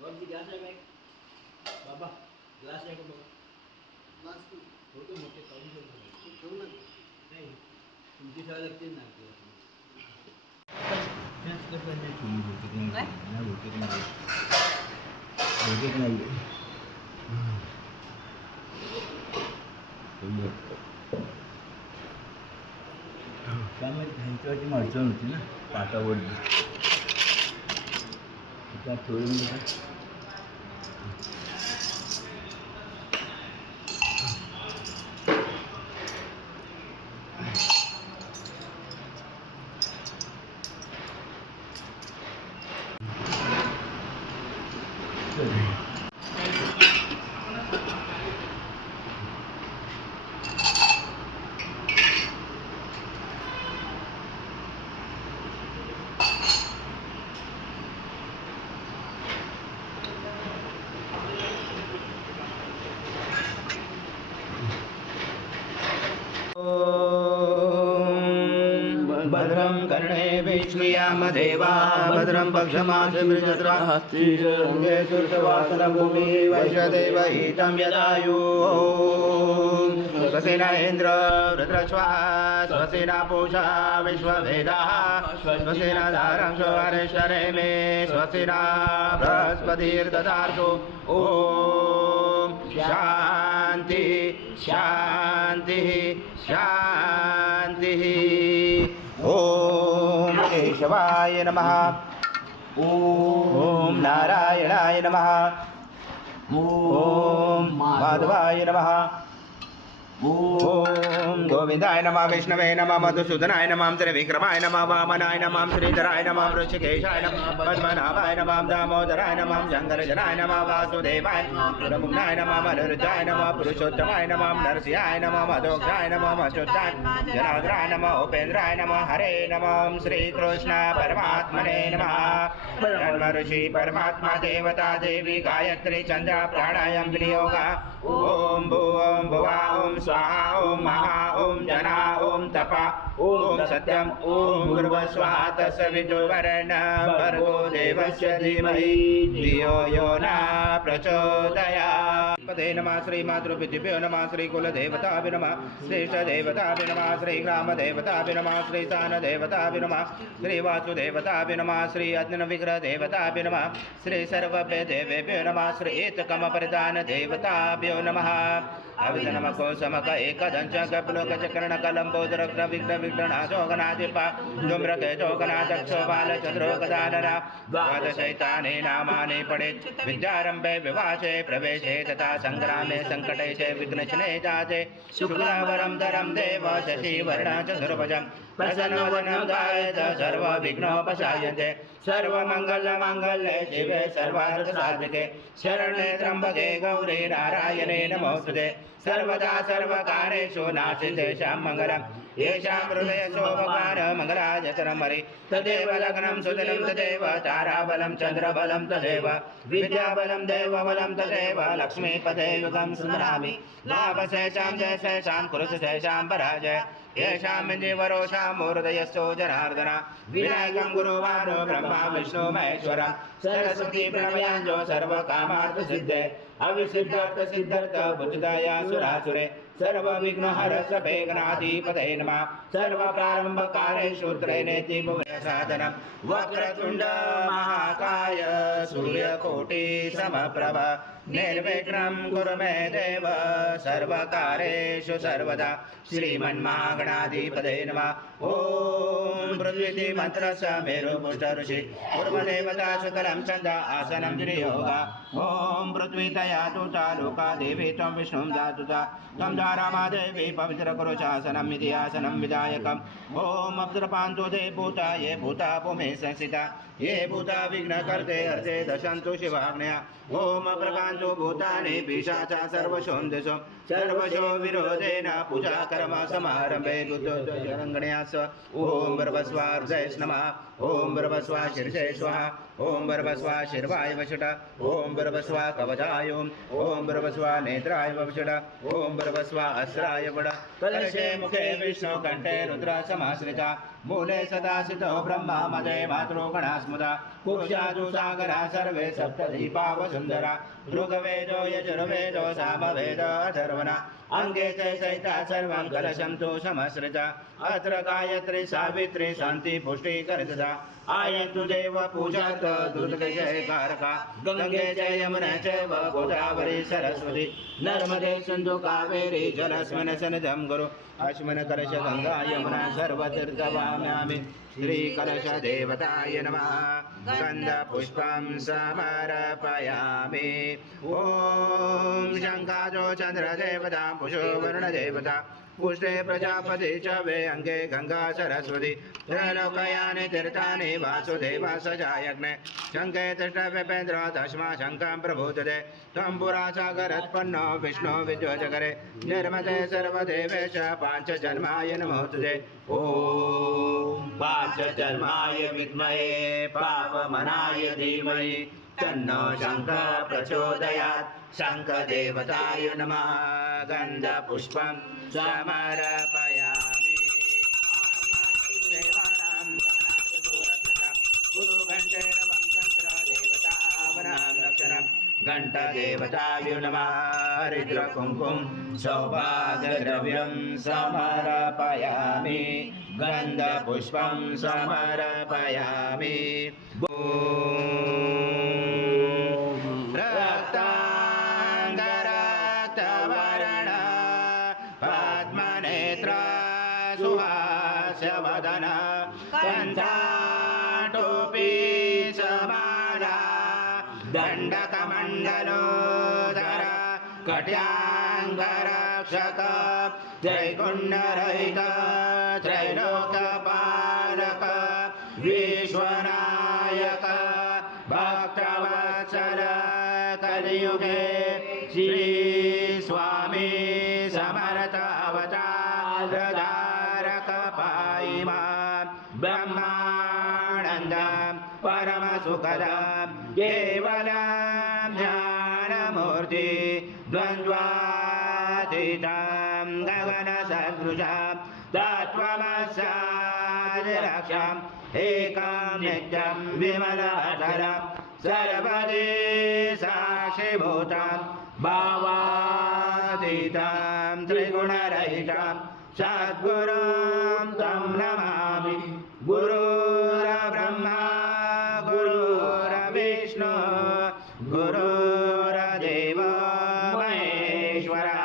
वरती ग्लास आहे काय बाबा ग्लास आहे का बघा ग्लास होते मोठे काढून ठेवतो ठेवू ना नाही तुमची सवय लागते ना त्याच कसं नाही ठेवली बहुतेक नाही बहुतेक नाही बहुतेक नाही त्यामुळे ह्यांच्यावरची अडचण होती ना पाटावरची त्यात ठेवून भद्रं कर्णे विष्णुयाम देवा भद्रं पक्षमासमृजत्रास्तिरङ्गे सुरवासनभूमि वैशदेवहितं यदायु स्वसेना इन्द्र रुद्रस्वाहा स्वसेना पूषा विश्ववेदाः स्वसेना धारं स्वरेश्वरे मे स्वसेना बृहस्पतिर्ददातु ॐ शान्ति शान्तिः शान्तिः ॐ केशवाय नमः ॐ नारायणाय नमः ॐ माधवाय नमः ॐ गोविन्दाय नमः विष्णवे नमः मधुसूदनाय नमः त्रिविक्रमाय नमः वामनाय नमः श्रीधराय नमः ऋषिकेशाय नमः पद्मनाभाय नमः दामोदराय नमः शङ्करजनाय नमः वासुदेवाय प्रमुग्नाय नमः मनुरुद्धाय नमः पुरुषोत्तमाय नमः नरसिंहाय नमः मधोक्षाय नमः अच्युताय जनार्दनाय नमः उपेन्द्राय नमः हरे नमः श्रीकृष्ण परमात्मने नमः ब्रह्म ऋषि परमात्मा देवता देवी गायत्री चन्द्र प्राणायाम विनियोग ॐ भुवं भुवा ॐ स्वाहा ॐ महा ॐ जना ॐ तपा ॐ सत्यं ॐ भूर्भुवः तत्सवितुर्वरेण्यं भर्गो देवस्य धीमहि धियो यो न प्रचोदयात् पते नमः श्रीमातृपितृभ्यो नमः श्रीकुलदेवताभ्यो नमः श्रेष्ठदेवताभ्यो नमः श्रीग्रामदेवताभ्यो नमः श्रीस्थानदेवताभ्यो नमः श्रीवासुदेवताभ्यो नमः श्री अग्निविग्रहदेवताभ्यो नमः श्री सर्वभ्यदेवेभ्यो नमः श्री एककमप्रधानदेवताभ्यो नमः अविधनमको समक एकदंश कपलोकचकर्णकलम्बोदरग्न विघ्न विघ्ननाशोकनादिपा धूम्रके चोकनादक्षो बालचन्द्रोकदानना द्वादशैतानि नामानि पठेत् विद्यारम्भे विवासे प्रवेशे तथा संग्रामे संकटे च विघ्नशने जाते शुक्लावरं धरं देव शशिवर्णं चतुर्भुजं प्रसन्नवदनं ध्यायेत् सर्वविघ्नोपशायन्ते सर्वमङ्गलमाङ्गल्ये शिवे सर्वार्थसाधिके शरणे त्र्यम्बके गौरी नारायणे नमोस्तुते सर्वदा सर्वकारेषु नास्ति मङ्गलम् येषां हृदये सोमपानमङ्गलायतनं हरि तदेव लग्नं सुदिनं तदेव ताराबलं चन्द्रबलं तदेव विद्याबलं देवबलं तदेव लक्ष्मीपदे युगं स्मरामि लाभशेषां जयशेषां कुरुशेषां पराजय येषां जीवरोषां हृदयस्थो जनार्दन विनायकं गुरुवारो ब्रह्मा विष्णु महेश्वर सरस्वती प्रणमयाञ्जो सर्वकामार्थसिद्धे अविसिद्धार्थ सिद्धार्थ बुद्धया सुरासुरे सर्वविघ्नहर सभेगनाधिपते नमः सर्वप्रारम्भकारेषु त्रैनेति भुवनसाधनं वक्रतुण्ड महाकाय सूर्यकोटि समप्रभ निर्विघ्नं कुरु मे देव सर्वकारेषु सर्वदा श्रीमन्महागणाधिपते नमः ॐ पृथ्वी मंत्रस्य मेरुपुष्ट ऋषि पूर्वदेवता सकलं छन्द आसनं विनियोग ॐ पृथ्वी तया तुता लोका देवी त्वं विष्णुं दातुता त्वं रमा देवी पवित्र कुरु शासनम् इति आसनं विधायकम् ॐ अप्सरपान्तो दे भूता ये भूता भूमे संस्थिता ये भूता विघ्नकर्ते अर्थे दशन्तु शिवाग्नया ॐ अप्रकान्तो भूतानि पिशाचा सर्वशोन्दिशो सर्वशो विरोधेन पूजा कर्म समारम्भे बुद्धोद्गणयास ॐ भर्भस्वार्धये नमः ॐ भर्भस्वा शीर्षे स्वाहा ॐ भर्भस्वा शिर्वाय वषट ॐ भर्भस्वा कवचाय ॐ भर्भस्वा नेत्राय वषट ॐ भर्भस्वा अस्राय वड कलशे मुखे विष्णु कंठे रुद्र समाश्रिता मूले सदा स्थितो ब्रह्मा मदे मातृगणा स्मृता कुक्षादु सागरा सर्वे सप्तदीपा वसुन्धरा ऋग्वेदो यजुर्वेदो सामवेदो अथर्वणा अंगे च सहिता सर्वं कलशं तु समश्रिता अत्र गायत्री सावित्री शान्ति पुष्टि करतदा आयन्तु देव पूजार्थ दुर्गे जय कारका गंगे जय यमुना चैव गोदावरी सरस्वती नर्मदे सिन्धु कावेरी जलस्मिन् सन्निधं गुरु अस्मिन् कलश गंगा यमुना सर्वतीर्थवाम्यामि श्री कलश देवताय नमः गंध पुष्पं समर्पयामि ओम शंकाजो चंद्र देवता पुषो वरुण देवता पुष्टे प्रजापति च वे अंगे गंगा सरस्वती त्रैलोकयानि तीर्थानि वासुदेवा सजायज्ञे शंके तिष्ठवेन्द्र तस्मा शंकं प्रभूतते तंबुरा सागरोत्पन्नो विष्णु विद्योजगरे निर्मते सर्वदेवेश पांचजन्माय नमोस्तुते ओम पांचजन्माय विद्महे पापमनाय धीमहि तन्नो शंकर प्रचोदयात् शंखदेवताय नमः गन्धपुष्पं समर्पयामि गुरुघण्टेरवं तन्त्रदेवतावरां लक्षणं घण्टदेवताय नमः हरिद्रकुङ्कुं सौभाग्यद्रव्यं समर्पयामि गन्धपुष्पं समर्पयामि सुहास्यवदन कण्ठाटोपी समाला दण्डकमण्डलोदर कट्याङ्गरक्षक त्रैगुण्यरहित त्रैलोकपालक विश्वनायक भक्तवत्सल कलियुगे श्री स्वामी समर्थ अवतार ब्रह्मानन्दं परमसुखदं केवलं ज्ञानमूर्ति द्वन्द्वातीतं गगनसदृशं तत्त्वमस्यादिलक्ष्यम् एकं नित्यं विमलाचलं सर्वदि साक्षिभूतं भावातीतं त्रिगुणरहितं सद्गुरुं तं नमामि गुरुर्ब्रह्मा गुरुर्विष्णु गुरुर्देवो महेश्वरः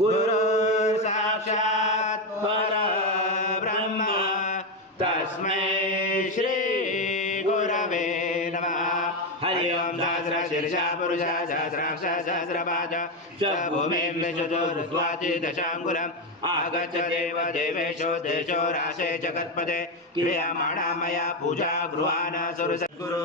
गुरुर्साक्षात् परब्रह्म तस्मै श्री गुरवे नमः हरि ओं सहस्रशीर्षा पुरुषः सहस्राक्ष सहस्रपाद स्वभूमिं विशुचोर्ध्वाति दशाङ्गुलम् आगच्छ देव देवेशो देशो राशे जगत्पते क्रियमाणा मया पूजा गृहाण सुरसद्गुरु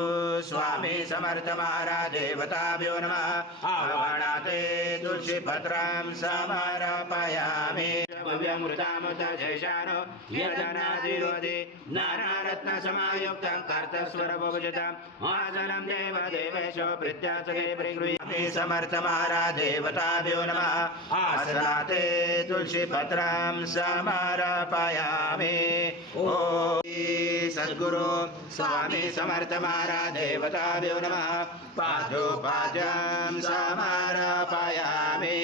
स्वामी समर्थ महाराज देवताभ्यो नमः आवाहनाते तुलसीपत्रं समर्पयामि भव्यमृतामृतशेषानो यदनादिरोधि नानारत्नसमायुक्तं कर्तस्वरभुजतम् आसनं देव देवेशो प्रत्यासगे परिगृह्यामि समर्थ महाराज देवताभ्यो नमः आसनाते तुलसीपत्रं समर्पयामि ओम सद्गुरु स्वामी समर्थ महाराज देवताभ्यो नमः पादोपाद्यं समर्पयामि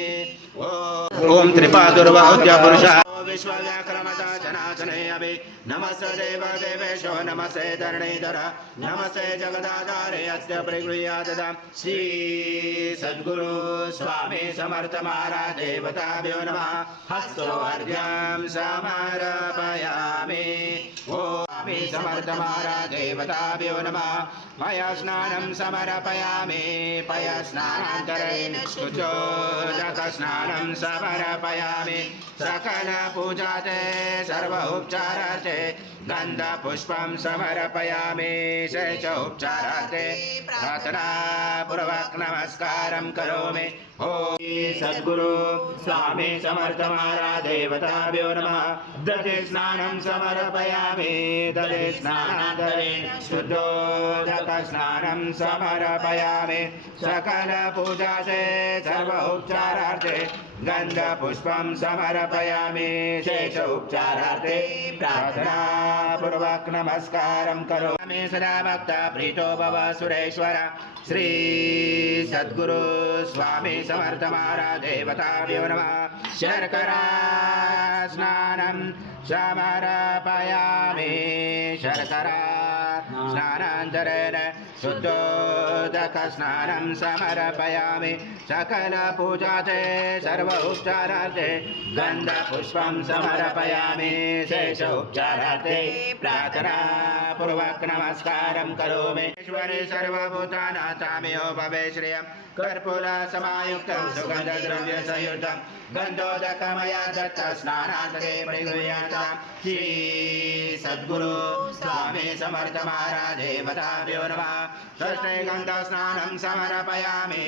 ओम त्रिपादुर्वाहुत्य पुरुषः विश्वव्याक्रमता जनार्दने अभि नमस्ते देव देवेशो नमस्ते धरणीधर नमस्ते जगदाधारे अस्य परिगृह्याददां श्री सद्गुरु स्वामी समर्थ महाराज देवताभ्यो नमः हस्तवर्ग्यं समर्पयामि ओम स्वामी समर्थ महाराज देवताभ्यो नमः मया स्नानं समर्पयामि पयस्नानान्तरेण शुचोदकस्नानं समर्पयामि सकल पूजाते सर्व उपचाराते गन्धपुष्पं समर्पयामि शेष उपचाराते प्रार्थना पूर्वक नमस्कारं करोमि ओम सद्गुरु स्वामी समर्थ महाराज देवताभ्यो नमः दधे स्नानं समर्पयामि दधे स्नानान्तरेण शुद्धोदक स्नानं समर्पयामि सकल पूजाते सर्व उपचारार्थे गन्धपुष्पं समर्पयामि शेष उपचारार्थे प्रार्थनापूर्वक नमस्कारं करोमि सदा भक्ता प्रीतो भव सुरेश्वर श्री सद्गुरु स्वामी समर्थ महाराज देवताभ्यो नमः शर्करा स्नानं समर्पयामि शर्करा स्नानान्तरेण शुद्धोदक स्नानं समर्पयामि सकल पूजाते सर्व उपचारार्थे गन्धपुष्पं समर्पयामि शेष उपचारार्थे प्रार्थना पूर्वक नमस्कारं करोमि ईश्वरे सर्वभूतानां तामेव भवे श्रियं कर्पूर समायुक्तं सुगन्धद्रव्य संयुक्तं गन्धोदकमया दत्त स्नानान्तरे परिगृह्यतां श्री सद्गुरु स्वामी समर्थ महाराज देवताभ्यो नमः षष्ठे गन्धस्नानं समर्पयामि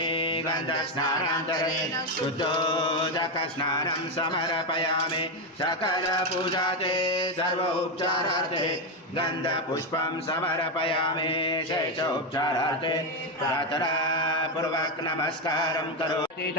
गन्धस्नानान्तरेण शुद्धोदक स्नानं समर्पयामि सकल पूजाते सर्व उपचारार्थे गन्धपुष्पं समर्पयामि शेष उपचारार्थे प्रार्थना पूर्वक नमस्कारं करोमि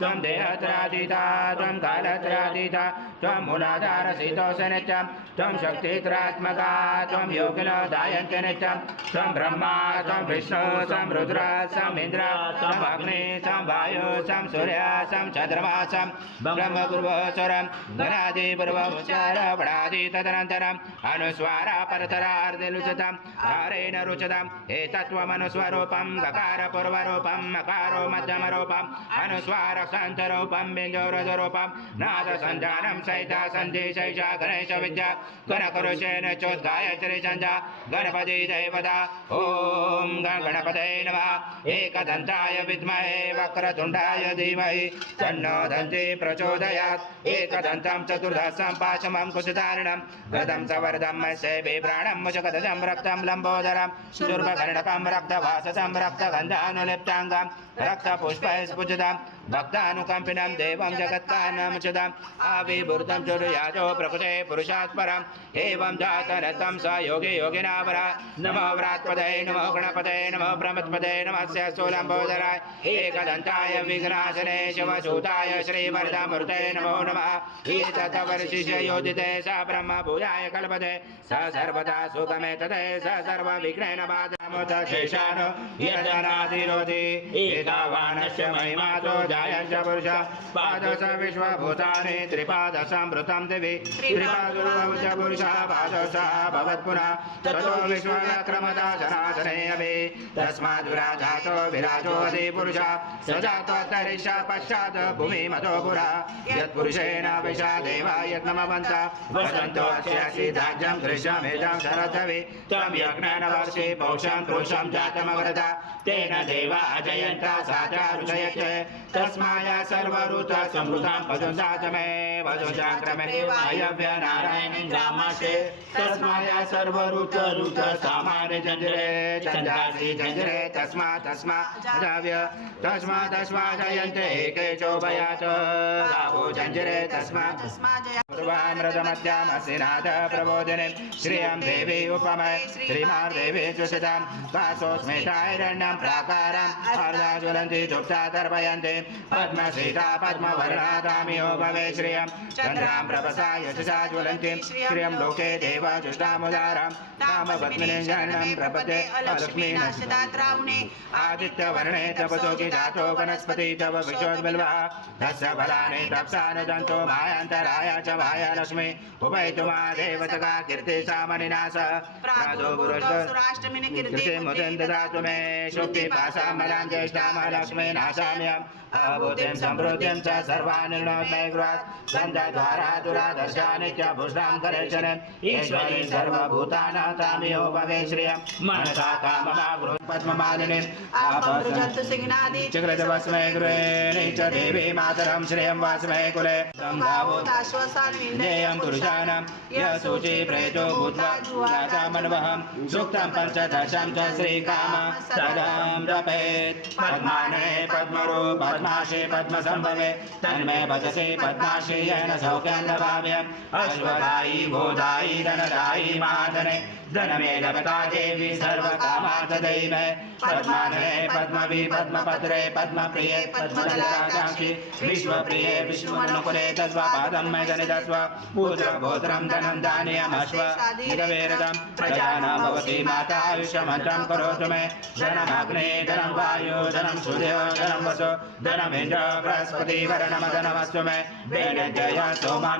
त्वं देहत्रादिता त्वं कालत्रादिता त्वं मूलाधारसितोषनित्यं त्वं शक्तित्रात्मका त्वं योगिनो दायन्ति नित्यं त्वं ब्रह्मा त्वं विष्णु त्वं रुद्र त्वं इन्द्र त्वं अग्नि त्वं वायु त्वं सूर्य त्वं चन्द्रमा त्वं ब्रह्मगुरुवस्वरं गणादिपूर्वमुच्चार पडादि तदनन्तरम् अनुस्वार परतरार्धेलुचतां हारेण रुचताम् एतत्त्वमनुस्वरूपं गकारपूर्वरूपं मकारो मध्यमरूपम् अनुस्वारसन्तरूपं बिन्दुरजरूपं नादसञ्जानं सहिता सन्धिशैषा गणेशविद्या गणकरुषेण चोद्गायत्री छन्दा गणपति देवता ॐ गणपतये नमः एकदन्ताय विद्महे वक्रतुण्डाय धीमहि तन्नो दन्ती प्रचोदयात् एकदन्तं चतुर्दशं पाशमं कुशधारिणं गदं सवर्धं सेवे प्राणं मुचकदजं रक्तं लम्बोदरं शूर्पकर्णकं रक्तवाससं रक्तगन्धानुलिप्ताङ्गं रक्तपुष्पैस्फुजितं भक्तानुकम्पिनं देवं जगत्कारणमुचितम् आविर्भूतं चुर्याजो प्रकृते पुरुषात् परम् एवं जातरतं स योगी योगिनावरा नमो व्रात्पदये नमो गणपतये नमो ब्रह्मत्पदये नमस्य स्थूलम्बोदराय एकदन्ताय विघ्नाशने शिवसूताय श्रीवरदामूर्ते नमो नमः एतत्वर्षिष्य योजिते स ब्रह्म भूयाय कल्पते स सर्वदा सुगमे तते स सर्वविघ्नेन बाधामुत शेषान् यजनादिरोधि एतावानस्य महिमातो जायश्च पुरुष पादश विश्वभूतानि त्रिपादसंवृतं दिवि त्रिपादुर्वच पुरुषः पादश भवत्पुनः ततो विश्वक्रमता जनाशने अपि तस्माद् विराजातो विराजोऽधि पुरुषः स जातोत्तरिष्य पश्चात् भूमिमतो पुरा यत्पुरुषेण विशा देवा यत्नमवन्तः वदन्तो अस्य सिद्धाज्यं दृश्यमेतं शरद्धवि त्वं यज्ञनवर्षे पौषं पुरुषं जातमवरता तेन देवा अजयन्त साचा रुचयच्च तस्माय सर्वऋतः संवृतां पशुजात मे वधुजाक्रमे अयव्य नारायणी ग्रामाशे तस्माय सर्वऋतः सामान्य जंजरे चंदासी जंजरे तस्मात् जयन्ते एके चोभयात् गावो जंजरे तस्मात् पूर्वामृतमध्यामसिनाथ प्रबोधिनीं श्रियं देवी उपमय श्रीमार्देवी चुषितां वासोस्मिताहिरण्यं प्राकारम् अर्धाज्वलन्ति चुप्ता तर्पयन्ति पद्मसीता पद्मवर्णा दामियो भवे श्रियं चन्द्रां प्रभसा यशसा ज्वलन्तीं श्रियं लोके देवाजुष्टामुदारां कामपद्मिनीं शरणं प्रपद्ये अलक्ष्मीनाशदात्रावणे आदित्यवर्णे तपसोऽखि जातो वनस्पति तव विश्वोद्बिल्वः तस्य फलानि तप्सानुदन्तो मायान्तराय च मायालक्ष्मी उभयतु मा देवतका कीर्तिसामनिनाश प्रादो पुरुषराष्ट्रमिनि कीर्तिमुदं ददातु मे शुक्तिपाशां बलां ज्येष्ठां लक्ष्मी नाशाम्यम् अभूतिं समृद्धिं च सर्वानिर्णोत्मय गृहात् गन्धद्वारा दुरादर्शा नित्यभूषणां करेशने ईश्वरी सर्वभूतानां तामियो भवे श्रियं मनसा काममा पद्ममालिनीम् आपसन्तु सिग्नादि चक्रदवस्मै गृहे च देवी मातरं श्रियं वास्मै कुले गङ्गावोताश्वसान्विन्देयं पुरुषाणां यशुचि प्रेतो भूत्वा जातामन्वहं सूक्तं पञ्चदशं च श्रीकाम सदां जपेत् पद्माने पद्मरूप पद्माशे पद्मसम्भवे तन्मे भजसे पद्माशे येन सौख्यं लभाम्यम् अश्वदायी गोदायी धनदायी मातने धनमेधपता देवी सर्वकामार्थदै मे पद्माधरे पद्मवि पद्मपत्रे पद्मप्रिये पद्मदलाकाक्षि विश्वप्रिये विश्वमनुकुले तद्वापादं मे जनितस्व पुत्रगोत्रं धनं धान्यमश्व निरवेरदं प्रजानां भवति माता आयुष्यमन्त्रं करोतु मे धनमग्ने धनं वायु धनं सूर्यो धनं वसो धनमिन्द्र बृहस्पति वरणमधनमस्तु मे वेदजय सोमां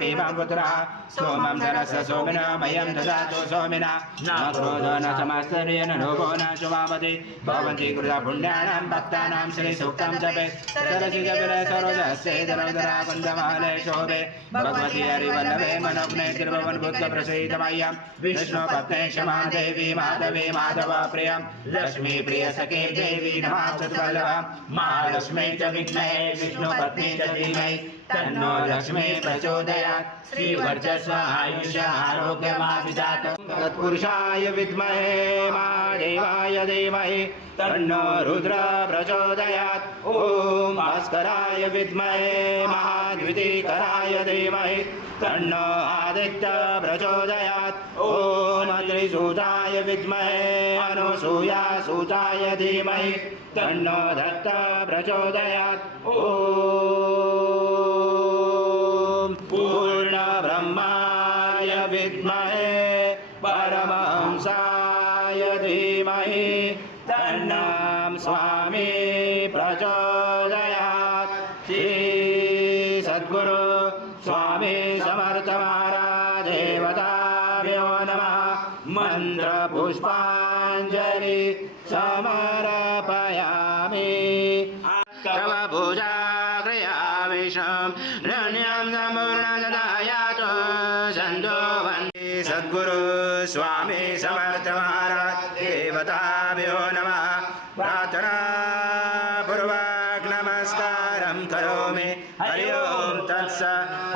पीबां पुत्रः सोमं धनस्य सोमिनो मह्यं ददातु सोमिना न क्रोधो न समाश्चर्यो न लोभो न शुभावति भवन्ति कृता पुण्यानां भक्तानां श्रीसूक्तं जपे सरसि जपिरे सरोजस्ये धनोदरा कुन्दमाले शोभे भगवति हरिवल्लभे मनोज्ञे त्रिभुवन बुद्ध प्रसीद मह्यं विष्णुपत्ने क्षमा देवी माधवी माधव प्रियं लक्ष्मी प्रिय सखे देवी नमः चतुर्वल्लभा महालक्ष्मी च विद्महे विष्णुपत्नी च धीमहि तन्नो लक्ष्मी प्रचोदयात् श्रीवर्चस्व आयुष्य आरोग्यमाभिजात तत्पुरुषाय विद्महे महादेवाय धीमहि तन्नो रुद्र प्रचोदयात् ॐ भास्कराय विद्महे महाद्वितीकराय धीमहि तन्नो आदित्य प्रचोदयात् ॐ त्रिसूताय विद्महे अनुसूयासूताय धीमहि तन्नो दत्त प्रचोदयात् ॐ पूर्णब्रह्माय विद्महे परमहंसाय धीमहि तन्नं स्वामी प्रचोदयात् श्री सद्गुरु स्वामी समर्थ महाराज देवताभ्यो नमः मन्त्रपुष्पाञ्जलि समर्पयामि तव पूजा क्रियाविषं रण्यं सम्पूर्णसदायातु सन्तो वन्दे सद्गुरु स्वामी समर्थ महाराज देवताभ्यो नमः प्रार्थना पूर्वक नमस्कारं करोमि हरि ओं तत्स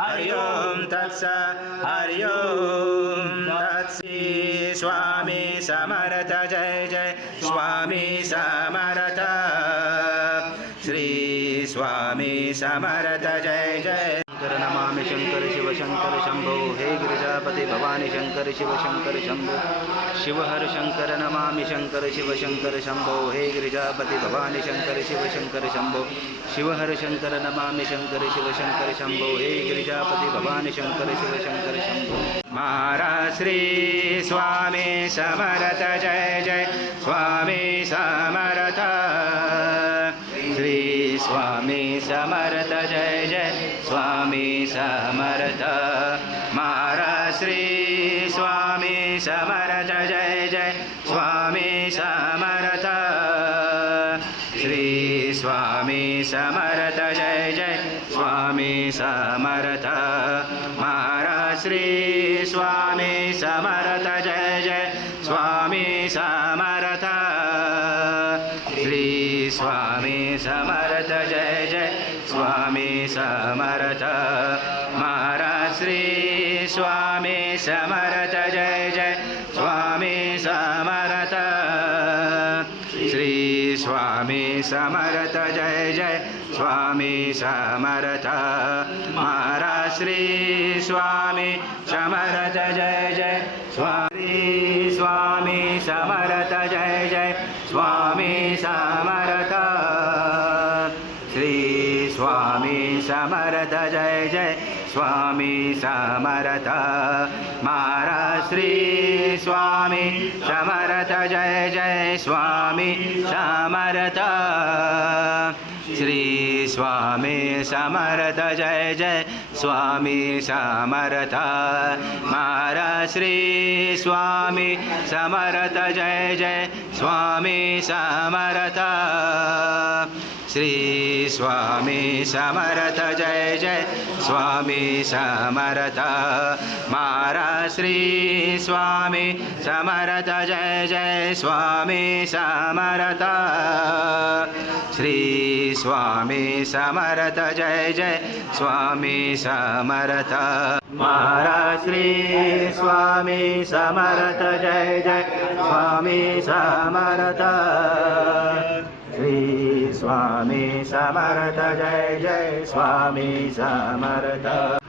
हरि ओं तत्स हरि ओं तत्स स्वामी समर्थ जय जय स्वामी समर्थ श्री स्वामी समर्थ जय जय शंकर नमामि शंकर शिव शंकर शंभो हे गिरिजापति भवानी शंकर शिव शंकर शंभो शिव हर शंकर नमामि शंकर शिव शंकर शंभो हे गिरिजापति भवानी शंकर शिव शंकर शंभो शिव हर शंकर नमामि शंकर शिव शंकर शंभो हे गिरिजापति भवानी शंकर शिव शंकर शंभो महाराज श्री स्वामी समर्थ जय जय स्वामी समर्थ श्री स्वामी समर्थ जय जय स्वामी समर्थ महाराज श्री स्वामी समर्थ जय जय स्वामी समर्थ श्री स्वामी समर्थ जय जय स्वामी समर्थ महाराज श्री स्वामी समर्थ जय जय स्वामी समर्थ श्री स्वामी समर्थ जय जय स्वामी समर्थ महाराज श्री स्वामी समर्थ जय जय स्वामी समर्थ श्री स्वामी समर्थ जय जय स्वामी समर्थ महाराज श्री स्वामी समर्थ जय जय स्वामी समर्थ जय जय स्वामी समर्थ श्री स्वामी समर्थ जय जय स्वामी समर्थ महाराज श्री स्वामी समर्थ जय जय स्वामी समर्थ श्री स्वामी समर्थ जय जय स्वामी समर्थ महाराज श्री स्वामी समर्थ जय जय स्वामी समर्थ श्री स्वामी समर्थ जय जय स्वामी समर्थ महाराज श्री स्वामी समर्थ जय जय स्वामी समर्थ श्री स्वामी समर्थ जय जय स्वामी समर्थ महाराज श्री स्वामी समर्थ जय जय स्वामी समर्थ श्री स्वामी समर्थ जय जय स्वामी समर्थ